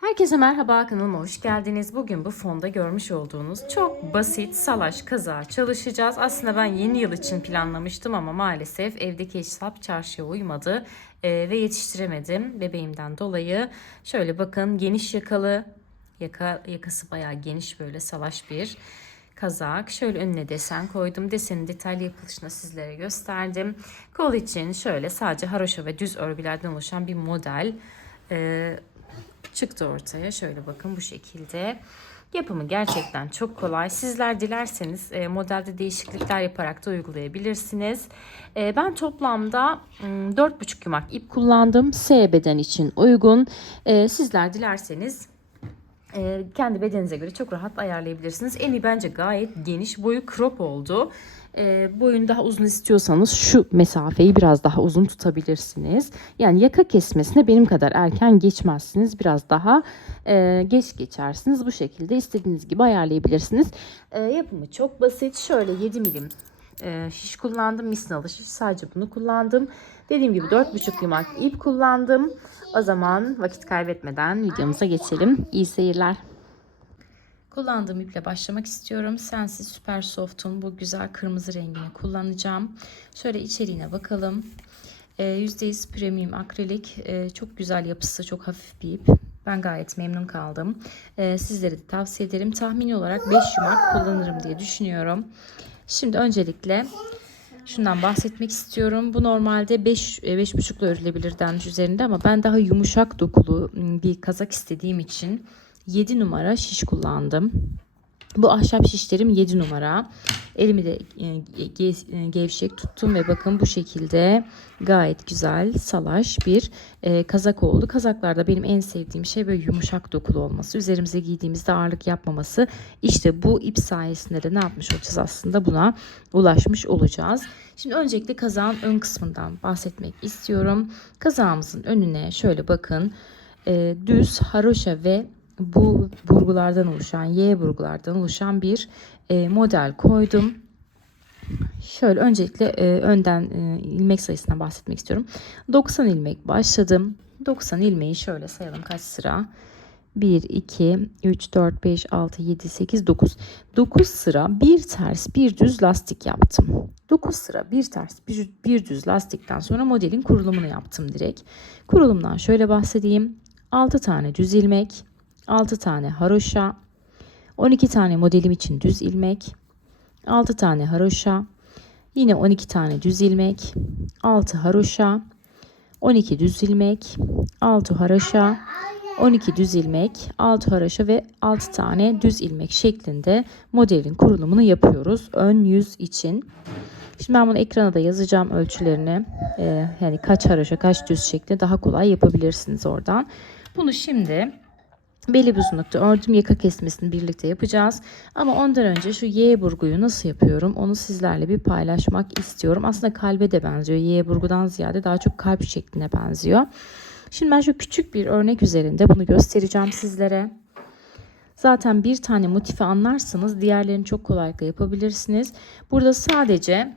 Herkese merhaba, kanalıma hoş geldiniz. Bugün bu fonda görmüş olduğunuz çok basit salaş kazağı çalışacağız. Aslında ben yeni yıl için planlamıştım ama maalesef evdeki hesap çarşıya uymadı ve yetiştiremedim bebeğimden dolayı. Şöyle bakın, geniş yakalı, yakası bayağı geniş, böyle salaş bir kazak. Şöyle önüne desen koydum. Desenin detaylı yapılışını sizlere gösterdim. Kol için şöyle sadece haroşa ve düz örgülerden oluşan bir model çıktı ortaya. Şöyle bakın, bu şekilde. Yapımı gerçekten çok kolay. Sizler dilerseniz modelde değişiklikler yaparak da uygulayabilirsiniz. Ben toplamda 4,5 yumak ip kullandım. S beden için uygun. Sizler dilerseniz kendi bedeninize göre çok rahat ayarlayabilirsiniz. Eni bence gayet geniş. Boyu crop oldu. Boyun daha uzun istiyorsanız şu mesafeyi biraz daha uzun tutabilirsiniz. Yani yaka kesmesine benim kadar erken geçmezsiniz. Biraz daha geç geçersiniz. Bu şekilde istediğiniz gibi ayarlayabilirsiniz. Yapımı çok basit. Şöyle 7 milim şiş kullandım. Misina alışveriş sadece bunu kullandım. Dediğim gibi 4,5 yumak ip kullandım. O zaman vakit kaybetmeden videomuza geçelim. İyi seyirler. Kullandığım iple başlamak istiyorum. Sensi Super Soft'un bu güzel kırmızı rengini kullanacağım. Şöyle içeriğine bakalım. %100 premium akrilik. Çok güzel yapısı, çok hafif bir ip. Ben gayet memnun kaldım. Sizlere de tavsiye ederim. Tahmini olarak 5 yumak kullanırım diye düşünüyorum. Şimdi öncelikle şundan bahsetmek istiyorum. Bu normalde 5,5'la örülebilir denmiş üzerinde ama ben daha yumuşak dokulu bir kazak istediğim için 7 numara şiş kullandım. Bu ahşap şişlerim 7 numara. Elimi de gevşek tuttum ve bakın bu şekilde gayet güzel salaş bir kazak oldu. Kazaklarda benim en sevdiğim şey böyle yumuşak dokulu olması. Üzerimize giydiğimizde ağırlık yapmaması. İşte bu ip sayesinde de ne yapmış olacağız, aslında buna ulaşmış olacağız. Şimdi öncelikle kazağın ön kısmından bahsetmek istiyorum. Kazağımızın önüne şöyle bakın düz haroşa ve bu burgulardan oluşan, Y burgulardan oluşan bir model koydum. Şöyle öncelikle önden ilmek sayısından bahsetmek istiyorum. 90 ilmek başladım. 90 ilmeği şöyle sayalım kaç sıra. 1, 2, 3, 4, 5, 6, 7, 8, 9. 9 sıra bir ters bir düz lastik yaptım. 9 sıra bir ters bir düz lastikten sonra modelin kurulumunu yaptım direkt. Kurulumdan şöyle bahsedeyim. 6 tane düz ilmek, 6 tane haroşa, 12 tane modelim için düz ilmek, 6 tane haroşa, yine 12 tane düz ilmek, 6 haroşa, 12 düz ilmek, 6 haroşa, 12 düz ilmek, 6 haroşa ve 6 tane düz ilmek şeklinde modelin kurulumunu yapıyoruz ön yüz için. Şimdi ben bunu ekrana da yazacağım ölçülerini. Yani kaç haroşa kaç düz şeklinde daha kolay yapabilirsiniz oradan. Bunu şimdi belli bir uzunlukta ördüm. Yaka kesmesini birlikte yapacağız. Ama ondan önce şu Y burguyu nasıl yapıyorum onu sizlerle bir paylaşmak istiyorum. Aslında kalbe de benziyor. Y burgudan ziyade daha çok kalp şekline benziyor. Şimdi ben şu küçük bir örnek üzerinde bunu göstereceğim sizlere. Zaten bir tane motifi anlarsanız diğerlerini çok kolaylıkla yapabilirsiniz. Burada sadece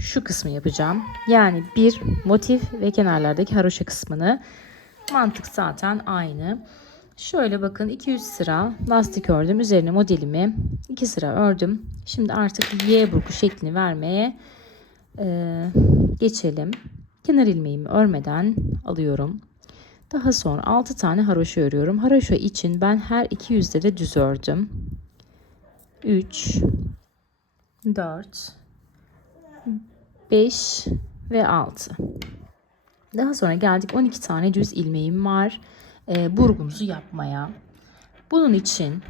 şu kısmı yapacağım. Yani bir motif ve kenarlardaki haroşa kısmını. Mantık zaten aynı. Şöyle bakın 200 sıra lastik ördüm. Üzerine modelimi 2 sıra ördüm. Şimdi artık Y burgu şeklini vermeye geçelim. Kenar ilmeğimi örmeden alıyorum. Daha sonra 6 tane haroşa örüyorum. Haroşa için ben her 200'de de düz ördüm. 3, 4, 5 ve 6. Daha sonra geldik 12 tane düz ilmeğim var. Burgumuzu yapmaya. Bunun için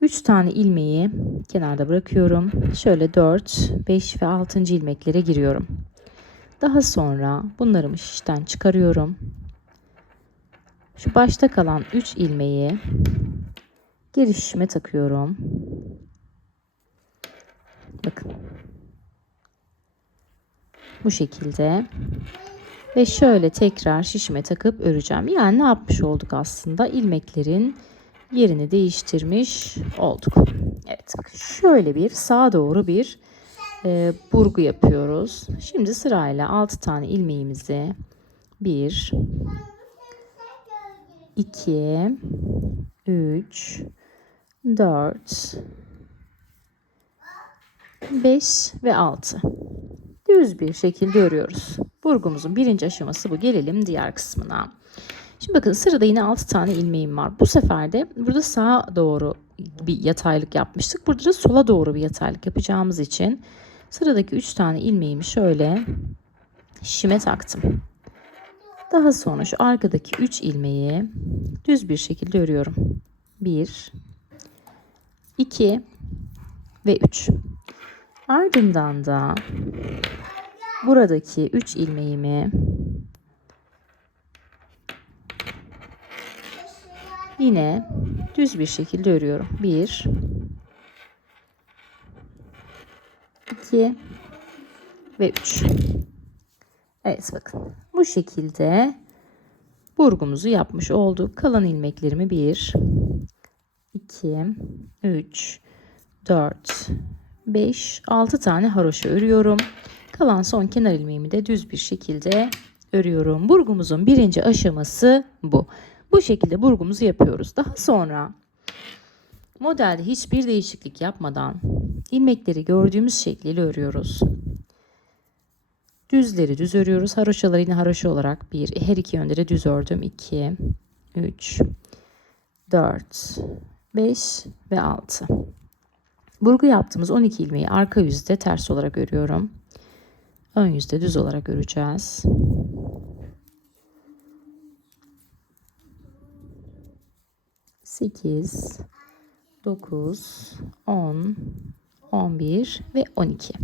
3 tane ilmeği kenarda bırakıyorum. Şöyle 4, 5 ve 6. ilmeklere giriyorum. Daha sonra bunları şişten çıkarıyorum. Şu başta kalan 3 ilmeği geri şişime takıyorum. Bakın. Bu şekilde. Ve şöyle tekrar şişime takıp öreceğim. Yani ne yapmış olduk aslında? İlmeklerin yerini değiştirmiş olduk. Evet, bakın şöyle bir sağa doğru bir burgu yapıyoruz. Şimdi sırayla 6 tane ilmeğimizi 1, 2, 3, 4, 5 ve 6. Düz bir şekilde örüyoruz. Burgumuzun birinci aşaması bu. Gelelim diğer kısmına. Şimdi bakın sırada yine 6 tane ilmeğim var. Bu sefer de burada sağa doğru bir yataylık yapmıştık. Burada da sola doğru bir yataylık yapacağımız için sıradaki 3 tane ilmeğimi şöyle şişime taktım. Daha sonra şu arkadaki 3 ilmeği düz bir şekilde örüyorum. 1, 2 ve 3. Ardından da buradaki 3 ilmeğimi yine düz bir şekilde örüyorum. 1, 2 ve 3. Evet bakın bu şekilde burgumuzu yapmış olduk. Kalan ilmeklerimi 1, 2, 3, 4, 5, 6 tane haroşa örüyorum. Kalan son kenar ilmeğimi de düz bir şekilde örüyorum. Burgumuzun birinci aşaması bu. Bu şekilde burgumuzu yapıyoruz. Daha sonra modelde hiçbir değişiklik yapmadan ilmekleri gördüğümüz şekliyle örüyoruz. Düzleri düz örüyoruz. Haroşaları yine haroşa olarak her iki yönde de düz ördüm. 2, 3, 4, 5 ve 6. Burgu yaptığımız 12 ilmeği arka yüzde ters olarak örüyorum. Ön yüzde düz olarak öreceğiz. Sekiz, 9, 10, 11 ve 12.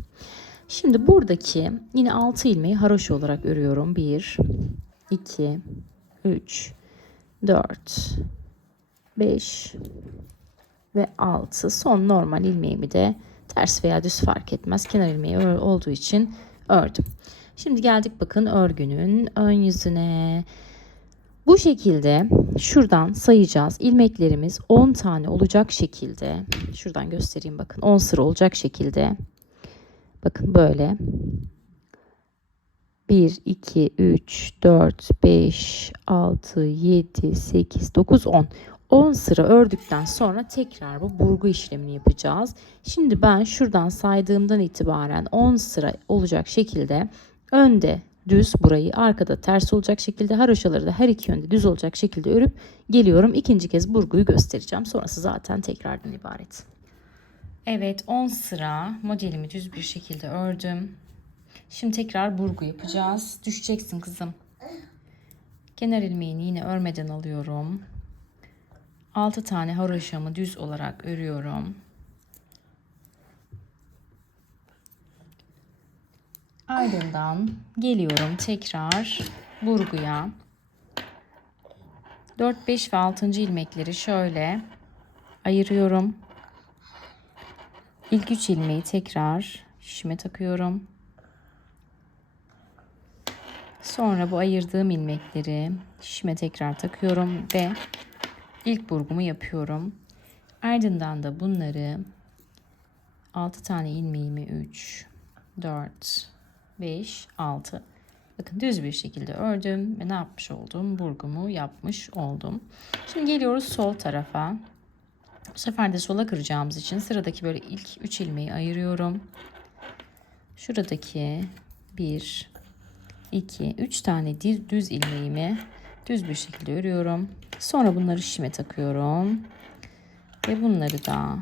Şimdi buradaki yine 6 ilmeği haroşa olarak örüyorum. 1, 2, 3, 4, 5 ve 6. Son normal ilmeğimi de ters veya düz fark etmez. Kenar ilmeği olduğu için ördüm. Şimdi geldik bakın örgünün ön yüzüne. Bu şekilde şuradan sayacağız. İlmeklerimiz 10 tane olacak şekilde. Şuradan göstereyim bakın. 10 sıra olacak şekilde. Bakın böyle. 1, 2, 3, 4, 5, 6, 7, 8, 9, 10. 10 sıra ördükten sonra tekrar bu burgu işlemini yapacağız. Şimdi ben şuradan saydığımdan itibaren 10 sıra olacak şekilde önde düz burayı, arkada ters olacak şekilde, haroşaları da her iki yönde düz olacak şekilde örüp geliyorum. İkinci kez burguyu göstereceğim. Sonrası zaten tekrardan ibaret. Evet 10 sıra modelimi düz bir şekilde ördüm. Şimdi tekrar burgu yapacağız. Düşeceksin kızım. Kenar ilmeğini yine örmeden alıyorum. 6 tane haroşamı düz olarak örüyorum. Ardından geliyorum tekrar burguya. 4, 5 ve 6. ilmekleri şöyle ayırıyorum. İlk 3 ilmeği tekrar şişime takıyorum. Sonra bu ayırdığım ilmekleri şişime tekrar takıyorum ve ilk burgumu yapıyorum. Ardından da bunları 6 tane ilmeğimi 3, 4, 5, 6. Bakın düz bir şekilde ördüm ve ne yapmış oldum? Burgumu yapmış oldum. Şimdi geliyoruz sol tarafa. Bu sefer de sola kıracağımız için sıradaki böyle ilk 3 ilmeği ayırıyorum. Şuradaki 1, 2, 3 tane düz ilmeğimi düz bir şekilde örüyorum. Sonra bunları şişime takıyorum. Ve bunları da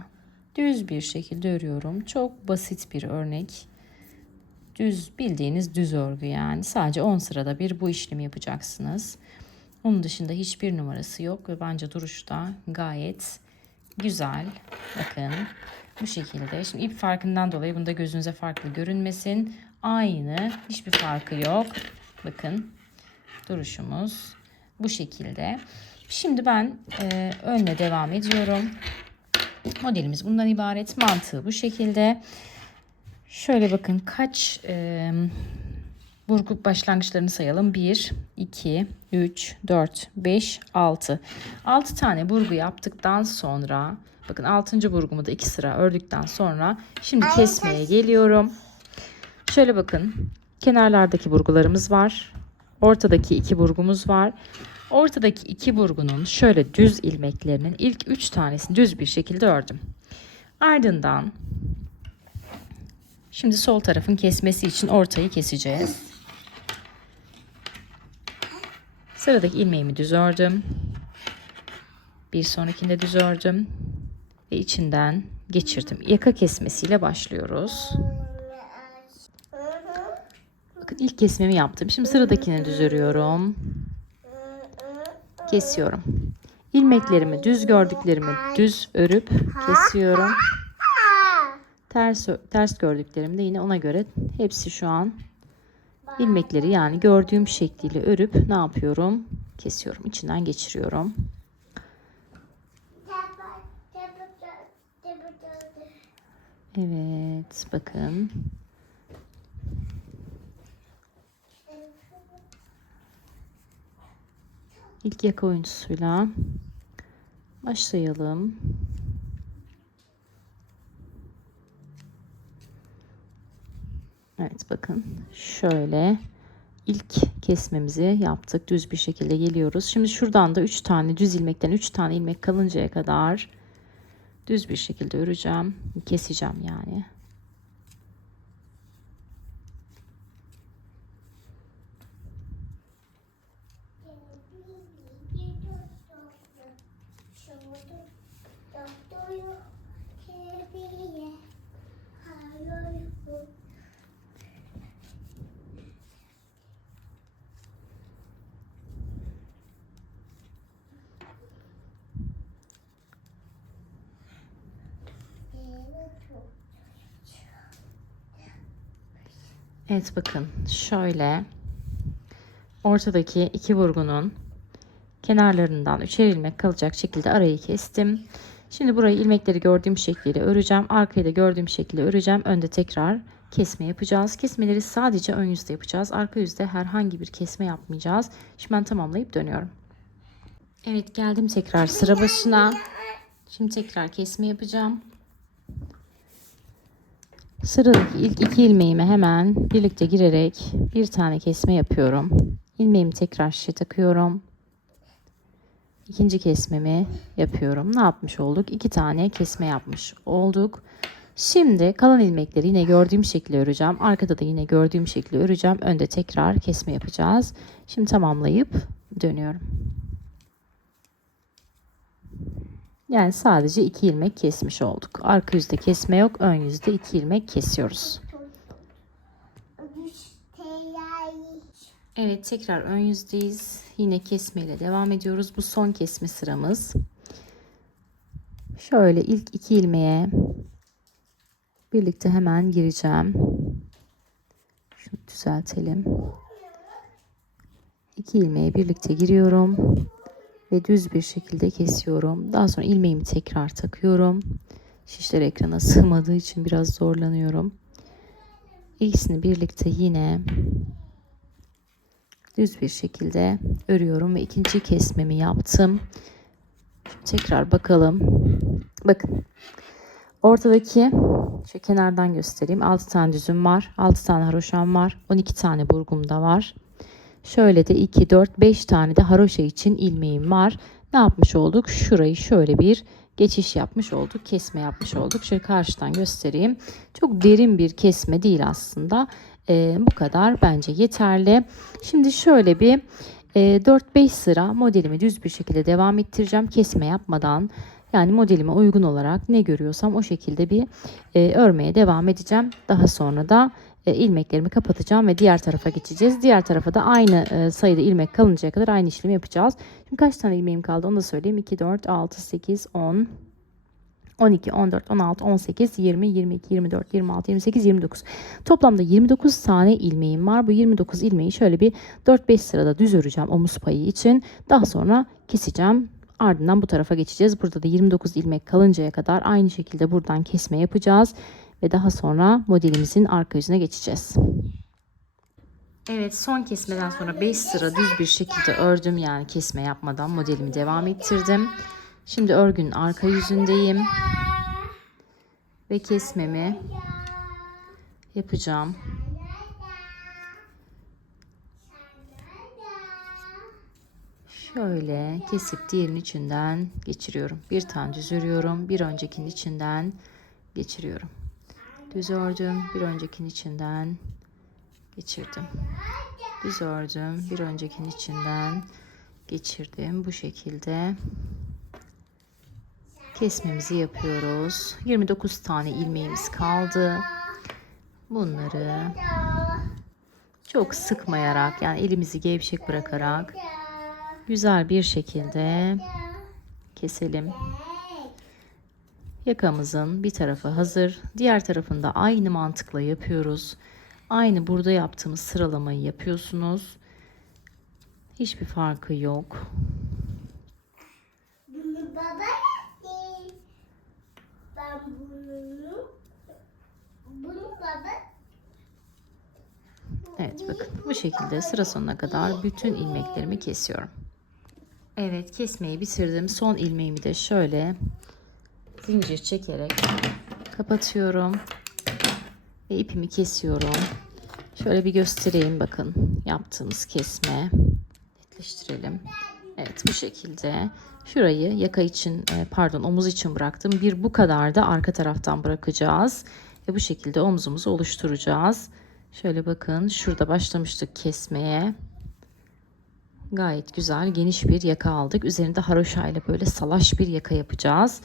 düz bir şekilde örüyorum. Çok basit bir örnek. Düz bildiğiniz düz örgü yani. Sadece 10 sırada bir bu işlemi yapacaksınız. Onun dışında hiçbir numarası yok ve bence duruşu da gayet güzel. Bakın bu şekilde. Şimdi ip farkından dolayı bunda gözünüze farklı görünmesin. Aynı, hiçbir farkı yok. Bakın duruşumuz bu şekilde. Şimdi ben önle devam ediyorum. Modelimiz bundan ibaret. Mantığı bu şekilde. Şöyle bakın kaç burgu başlangıçlarını sayalım. 1, 2, 3, 4, 5, 6. 6 tane burgu yaptıktan sonra bakın 6. burgumu da 2 sıra ördükten sonra şimdi kesmeye geliyorum. Şöyle bakın kenarlardaki burgularımız var. Ortadaki 2 burgumuz var. Ortadaki iki burgunun şöyle düz ilmeklerinin ilk 3 tanesini düz bir şekilde ördüm. Ardından şimdi sol tarafın kesmesi için ortayı keseceğiz. Sıradaki ilmeğimi düz ördüm. Bir sonrakinde düz ördüm. Ve içinden geçirdim. Yaka kesmesiyle başlıyoruz. Bakın ilk kesmemi yaptım. Şimdi sıradakini düz örüyorum. Kesiyorum. İlmeklerimi düz gördüklerimi düz örüp kesiyorum. Ters gördüklerimi de yine ona göre hepsi şu an ilmekleri yani gördüğüm şekliyle örüp ne yapıyorum? Kesiyorum. İçinden geçiriyorum. Evet, bakın. İlk yaka oyuntusuyla başlayalım. Evet, bakın. Şöyle ilk kesmemizi yaptık. Düz bir şekilde geliyoruz. Şimdi şuradan da 3 tane düz ilmekten 3 tane ilmek kalıncaya kadar düz bir şekilde öreceğim. Keseceğim yani. Evet, bakın şöyle ortadaki iki burgunun kenarlarından 3'er ilmek kalacak şekilde arayı kestim. Şimdi burayı ilmekleri gördüğüm şekliyle öreceğim. Arkayı da gördüğüm şekilde öreceğim. Önde tekrar kesme yapacağız. Kesmeleri sadece ön yüzde yapacağız. Arka yüzde herhangi bir kesme yapmayacağız. Şimdi ben tamamlayıp dönüyorum. Evet, geldim tekrar sıra başına. Şimdi tekrar kesme yapacağım. Sıradaki ilk iki ilmeğime hemen birlikte girerek bir tane kesme yapıyorum. İlmeğimi tekrar şişe takıyorum. İkinci kesmemi yapıyorum. Ne yapmış olduk? 2 tane kesme yapmış olduk. Şimdi kalan ilmekleri yine gördüğüm şekilde öreceğim. Arkada da yine gördüğüm şekilde öreceğim. Önde tekrar kesme yapacağız. Şimdi tamamlayıp dönüyorum. Yani sadece 2 ilmek kesmiş olduk. Arka yüzde kesme yok. Ön yüzde 2 ilmek kesiyoruz. Evet, tekrar ön yüzdeyiz. Yine kesmeyle devam ediyoruz. Bu son kesme sıramız. Şöyle ilk 2 ilmeğe birlikte hemen gireceğim. Şunu düzeltelim. 2 ilmeğe birlikte giriyorum ve düz bir şekilde kesiyorum. Daha sonra ilmeğimi tekrar takıyorum. Şişler ekrana sığmadığı için biraz zorlanıyorum. İkisini birlikte yine düz bir şekilde örüyorum ve ikinci kesmemi yaptım. Şimdi tekrar bakalım. Bakın. Ortadaki şu kenardan göstereyim. 6 tane düzüm var. 6 tane haroşam var. 12 tane burgum da var. Şöyle de 2, 4, 5 tane de haroşa için ilmeğim var. Ne yapmış olduk? Şurayı şöyle bir geçiş yapmış olduk. Kesme yapmış olduk. Şöyle karşıdan göstereyim. Çok derin bir kesme değil aslında. Bu kadar bence yeterli. Şimdi şöyle bir 4-5 sıra modelimi düz bir şekilde devam ettireceğim. Kesme yapmadan. Yani modelime uygun olarak ne görüyorsam o şekilde bir örmeye devam edeceğim. Daha sonra da ilmeklerimi kapatacağım ve diğer tarafa geçeceğiz. Diğer tarafa da aynı sayıda ilmek kalıncaya kadar aynı işlemi yapacağız. Şimdi kaç tane ilmeğim kaldı onu da söyleyeyim. 2, 4, 6, 8, 10, 12, 14, 16, 18, 20, 22, 24, 26, 28, 29. Toplamda 29 tane ilmeğim var. Bu 29 ilmeği şöyle bir 4-5 sırada düz öreceğim omuz payı için. Daha sonra keseceğim. Ardından bu tarafa geçeceğiz. Burada da 29 ilmek kalıncaya kadar aynı şekilde buradan kesme yapacağız. Ve daha sonra modelimizin arka yüzüne geçeceğiz. Evet, son kesmeden sonra 5 sıra düz bir şekilde ördüm. Yani kesme yapmadan modelimi devam ettirdim. Şimdi örgünün arka yüzündeyim. Ve kesmemi yapacağım. Şöyle kesip diğerinin içinden geçiriyorum. Bir tane düz örüyorum. Bir öncekinin içinden geçiriyorum. Düz ördüm. Bir öncekinin içinden geçirdim. Düz ördüm. Bir öncekinin içinden geçirdim. Bu şekilde kesmemizi yapıyoruz. 29 tane ilmeğimiz kaldı. Bunları çok sıkmayarak, yani elimizi gevşek bırakarak güzel bir şekilde keselim. Yakamızın bir tarafı hazır. Diğer tarafında aynı mantıkla yapıyoruz. Aynı burada yaptığımız sıralamayı yapıyorsunuz. Hiçbir farkı yok. Bunu baba yaptı. Ben bunu baba. Evet, bakın bu şekilde sıra sonuna kadar bütün ilmeklerimi kesiyorum. Evet, kesmeyi bitirdim. Son ilmeğimi de şöyle zincir çekerek kapatıyorum ve ipimi kesiyorum. Şöyle bir göstereyim, bakın yaptığımız kesme. Netleştirelim. Evet, bu şekilde şurayı yaka için omuz için bıraktım. Bir bu kadar da arka taraftan bırakacağız ve bu şekilde omzumuzu oluşturacağız. Şöyle bakın, şurada başlamıştık kesmeye. Gayet güzel geniş bir yaka aldık. Üzerinde haroşa ile böyle salaş bir yaka yapacağız.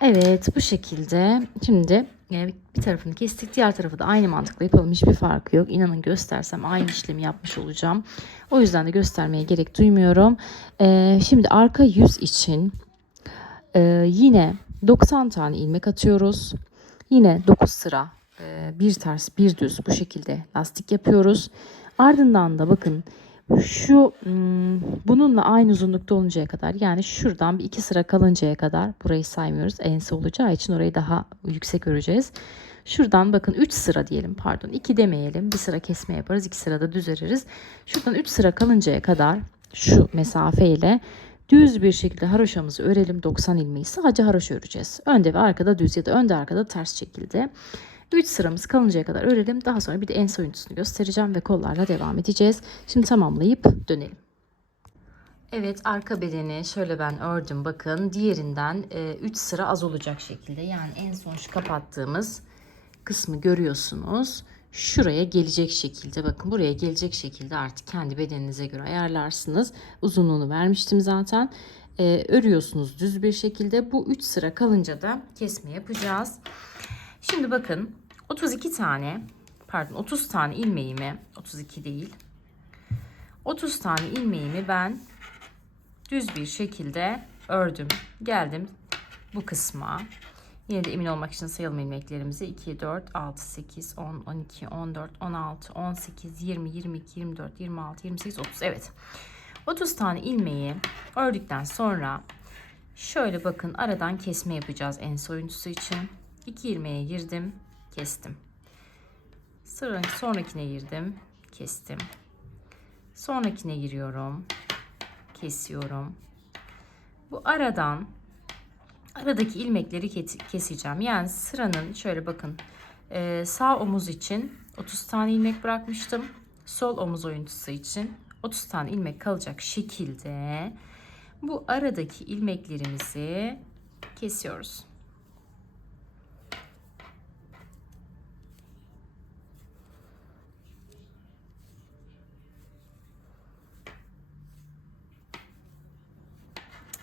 Evet, bu şekilde. Şimdi bir tarafını kestik, diğer tarafı da aynı mantıkla yapalım. Hiçbir farkı yok. İnanın göstersem aynı işlemi yapmış olacağım. O yüzden de göstermeye gerek duymuyorum. Şimdi arka yüz için yine 90 tane ilmek atıyoruz. Yine 9 sıra bir ters bir düz bu şekilde lastik yapıyoruz. Ardından da bakın şu bununla aynı uzunlukta oluncaya kadar, yani şuradan bir 2 sıra kalıncaya kadar, burayı saymıyoruz ense olacağı için orayı daha yüksek öreceğiz. Şuradan bakın 3 sıra diyelim, pardon 2 demeyelim, bir sıra kesme yaparız, 2 sırada düz öreriz. Şuradan 3 sıra kalıncaya kadar şu mesafeyle düz bir şekilde haroşamızı örelim. 90 ilmeği sadece haroşa öreceğiz. Önde ve arkada düz ya da önde arkada ters şekilde. 3 sıramız kalıncaya kadar örelim. Daha sonra bir de ense oyuntusunu göstereceğim ve kollarla devam edeceğiz. Şimdi tamamlayıp dönelim. Evet, arka bedeni şöyle ben ördüm. Bakın diğerinden 3 sıra az olacak şekilde. Yani en son şu kapattığımız kısmı görüyorsunuz. Şuraya gelecek şekilde, bakın buraya gelecek şekilde artık kendi bedeninize göre ayarlarsınız. Uzunluğunu vermiştim zaten. Örüyorsunuz düz bir şekilde. Bu 3 sıra kalınca da kesme yapacağız. Şimdi bakın 30 tane ilmeğimi, 32 değil, 30 tane ilmeğimi ben düz bir şekilde ördüm. Geldim bu kısma. Yine de emin olmak için sayalım ilmeklerimizi. 2, 4, 6, 8, 10, 12, 14, 16, 18, 20, 22, 24, 26, 28, 30. Evet. 30 tane ilmeği ördükten sonra şöyle bakın aradan kesme yapacağız ense oyuntusu için. 2 ilmeğe girdim, kestim. Sonrakine girdim, kestim. Sonrakine giriyorum, kesiyorum. Bu aradaki ilmekleri keseceğim. Yani sıranın şöyle bakın sağ omuz için 30 tane ilmek bırakmıştım. Sol omuz oyuntusu için 30 tane ilmek kalacak şekilde bu aradaki ilmeklerimizi kesiyoruz.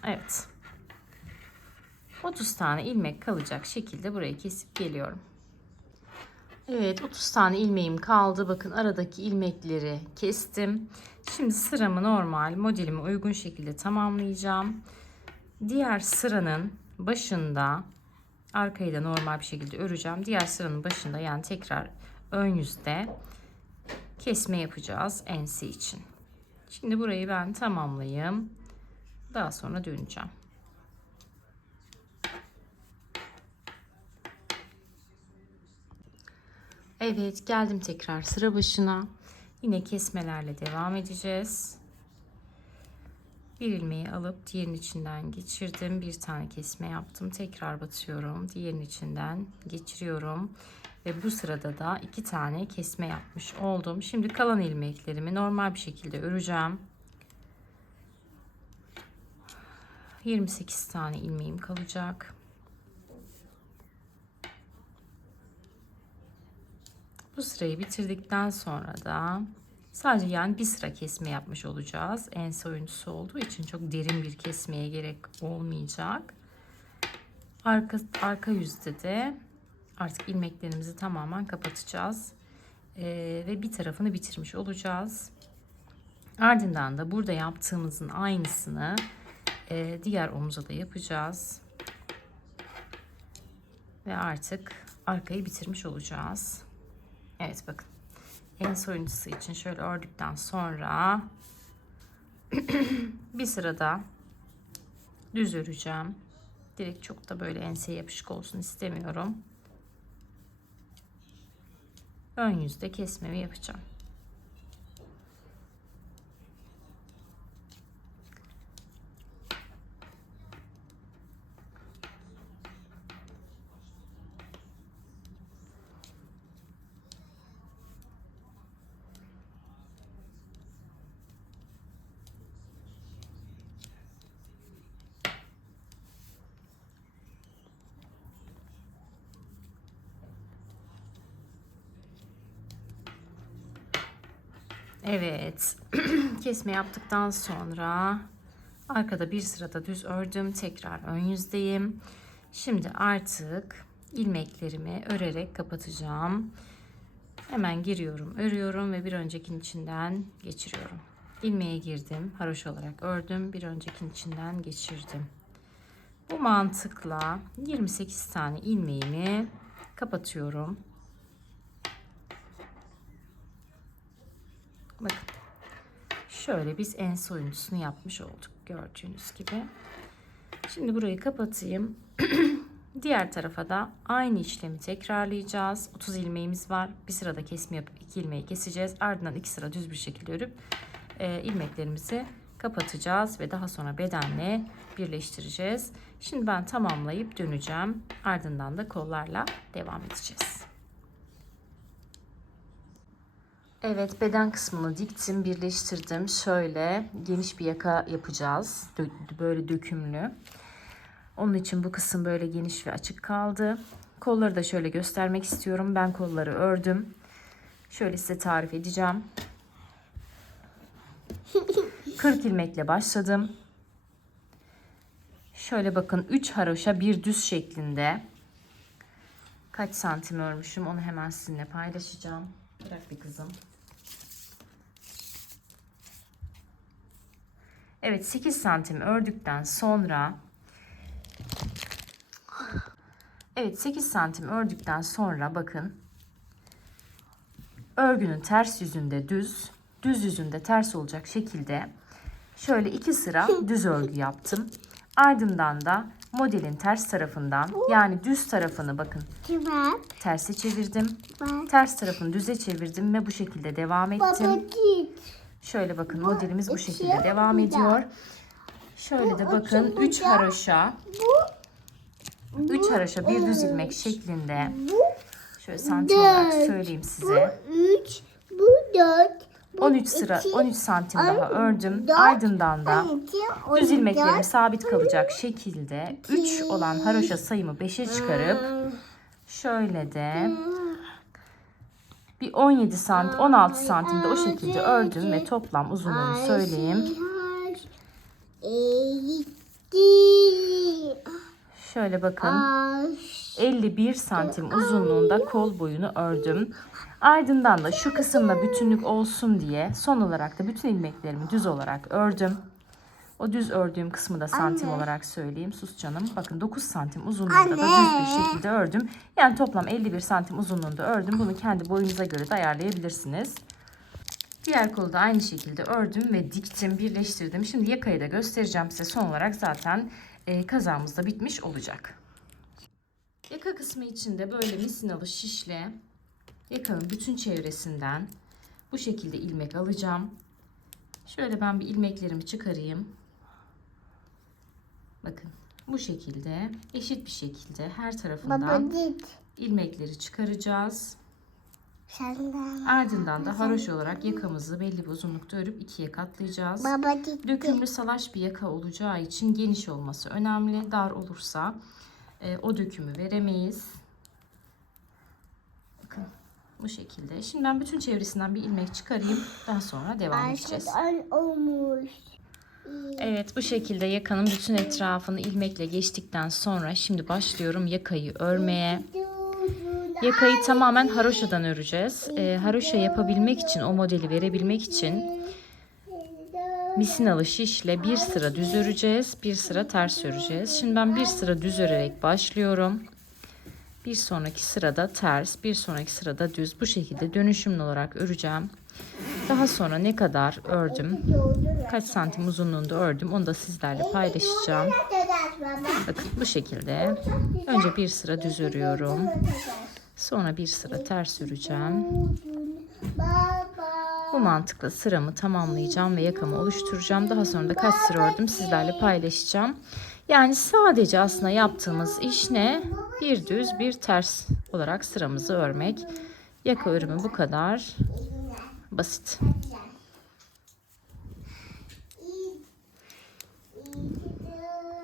Evet. 30 tane ilmek kalacak şekilde burayı kesip geliyorum. Evet, 30 tane ilmeğim kaldı. Bakın aradaki ilmekleri kestim. Şimdi sıramı normal modelime uygun şekilde tamamlayacağım. Diğer sıranın başında, arkayı da normal bir şekilde öreceğim. Diğer sıranın başında, yani tekrar ön yüzde kesme yapacağız ense için. Şimdi burayı ben tamamlayayım. Daha sonra döneceğim. Evet, geldim tekrar sıra başına. Yine kesmelerle devam edeceğiz. Bir ilmeği alıp diğerinin içinden geçirdim. Bir tane kesme yaptım. Tekrar batıyorum. Diğerinin içinden geçiriyorum. Ve bu sırada da 2 tane kesme yapmış oldum. Şimdi kalan ilmeklerimi normal bir şekilde öreceğim. 28 tane ilmeğim kalacak. Bu sırayı bitirdikten sonra da sadece yani bir sıra kesme yapmış olacağız. Ense oyuncusu olduğu için çok derin bir kesmeye gerek olmayacak. Arka yüzde de artık ilmeklerimizi tamamen kapatacağız. Ve bir tarafını bitirmiş olacağız. Ardından da burada yaptığımızın aynısını diğer omuza da yapacağız. Ve artık arkayı bitirmiş olacağız. Evet bakın. Ense oyuncusu için şöyle ördükten sonra bir sırada düz öreceğim. Direkt çok da böyle enseye yapışık olsun istemiyorum. Ön yüzde kesmemi yapacağım. Evet. Kesme yaptıktan sonra arkada bir sırada düz ördüm. Tekrar ön yüzdeyim. Şimdi artık ilmeklerimi örerek kapatacağım. Hemen giriyorum, örüyorum ve bir öncekinin içinden geçiriyorum. İlmeğe girdim, haroşa olarak ördüm, bir öncekinin içinden geçirdim. Bu mantıkla 28 tane ilmeğimi kapatıyorum. Bakın. Şöyle biz ense oyuncusunu yapmış olduk gördüğünüz gibi. Şimdi burayı kapatayım. Diğer tarafa da aynı işlemi tekrarlayacağız. 30 ilmeğimiz var. Bir sırada kesme yapıp 2 ilmeği keseceğiz. Ardından 2 sıra düz bir şekilde örüp ilmeklerimizi kapatacağız ve daha sonra bedenle birleştireceğiz. Şimdi ben tamamlayıp döneceğim. Ardından da kollarla devam edeceğiz. Evet, beden kısmını diktim, birleştirdim. Şöyle geniş bir yaka yapacağız. Böyle dökümlü. Onun için bu kısım böyle geniş ve açık kaldı. Kolları da şöyle göstermek istiyorum. Ben kolları ördüm. Şöyle size tarif edeceğim. 40 ilmekle başladım. Şöyle bakın 3 haroşa bir düz şeklinde. Kaç santim örmüşüm onu hemen sizinle paylaşacağım. Bırak bir kızım. Evet 8 santim ördükten sonra 8 santim ördükten sonra bakın örgünün ters yüzünde düz yüzünde ters olacak şekilde şöyle 2 sıra düz örgü yaptım. Ardından da modelin ters tarafından yani düz tarafını bakın terse çevirdim. Ters tarafını düze çevirdim ve bu şekilde devam ettim. Şöyle bakın modelimiz bu şekilde devam ediyor. Şöyle de bakın 3 haroşa bir düz ilmek şeklinde. Şöyle santim olarak söyleyeyim size. 3, bu 4. 13 sıra 13 santim daha ördüm. Ardından da düz ilmeklerim sabit kalacak şekilde 3 olan haroşa sayımı 5'e çıkarıp şöyle de bir 16 santimde o şekilde ördüm ve toplam uzunluğunu söyleyeyim. Şöyle bakın 51 santim uzunluğunda kol boyunu ördüm. Ardından da şu kısımda bütünlük olsun diye son olarak da bütün ilmeklerimi düz olarak ördüm. O düz ördüğüm kısmı da santim olarak söyleyeyim. Sus canım. Bakın 9 santim uzunluğunda da düz bir şekilde ördüm. Yani toplam 51 santim uzunluğunda ördüm. Bunu kendi boyunuza göre de ayarlayabilirsiniz. Diğer kolu da aynı şekilde ördüm ve diktim, birleştirdim. Şimdi yakayı da göstereceğim size. Son olarak zaten kazağımız da bitmiş olacak. Yaka kısmı için de böyle misinalı şişle yakanın bütün çevresinden bu şekilde ilmek alacağım. Şöyle ben bir ilmeklerimi çıkarayım. Bakın bu şekilde eşit bir şekilde her tarafından ilmekleri çıkaracağız. Senden. Ardından da haroşa olarak yakamızı belli bir uzunlukta örüp ikiye katlayacağız. Baba gitti. Dökümlü salaş bir yaka olacağı için geniş olması önemli. Dar olursa o dökümü veremeyiz. Bakın bu şekilde. Şimdi ben bütün çevresinden bir ilmek çıkarayım. Daha sonra devam edeceğiz. Arkadan olmuş. Evet, bu şekilde yakanın bütün etrafını ilmekle geçtikten sonra şimdi başlıyorum yakayı örmeye. Yakayı tamamen haroşadan öreceğiz. Haroşa yapabilmek için, o modeli verebilmek için misinalı şişle bir sıra düz öreceğiz, bir sıra ters öreceğiz. Şimdi ben bir sıra düz örerek başlıyorum. Bir sonraki sırada ters, bir sonraki sırada düz. Bu şekilde dönüşümlü olarak öreceğim. Daha sonra ne kadar ördüm, kaç santim uzunluğunda ördüm, onu da sizlerle paylaşacağım. Bakın bu şekilde. Önce bir sıra düz örüyorum. Sonra bir sıra ters öreceğim. Bu mantıkla sıramı tamamlayacağım ve yakamı oluşturacağım. Daha sonra da kaç sıra ördüm sizlerle paylaşacağım. Yani sadece aslında yaptığımız iş ne? Bir düz bir ters olarak sıramızı örmek. Yaka örümü bu kadar basit.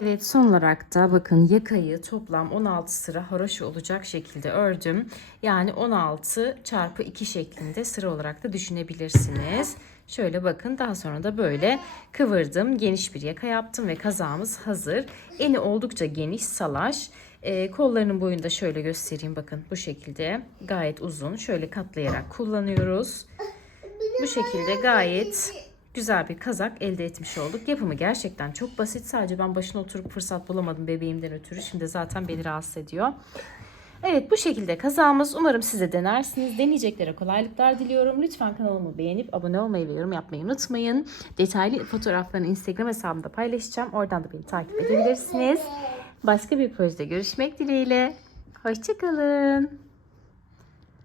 Evet, son olarak da bakın yakayı toplam 16 sıra haroşa olacak şekilde ördüm. Yani 16 çarpı 2 şeklinde sıra olarak da düşünebilirsiniz. Şöyle bakın, daha sonra da böyle kıvırdım. Geniş bir yaka yaptım ve kazağımız hazır. Eni oldukça geniş, salaş. Kollarının boyunda şöyle göstereyim, bakın bu şekilde gayet uzun. Şöyle katlayarak kullanıyoruz. Bu şekilde gayet güzel bir kazak elde etmiş olduk. Yapımı gerçekten çok basit. Sadece ben başına oturup fırsat bulamadım bebeğimden ötürü. Şimdi zaten beni rahatsız ediyor. Evet, bu şekilde kazağımız. Umarım siz de denersiniz. Deneyeceklere kolaylıklar diliyorum. Lütfen kanalımı beğenip abone olmayı ve yorum yapmayı unutmayın. Detaylı fotoğraflarını Instagram hesabımda paylaşacağım. Oradan da beni takip edebilirsiniz. Başka bir projede görüşmek dileğiyle. Hoşça kalın.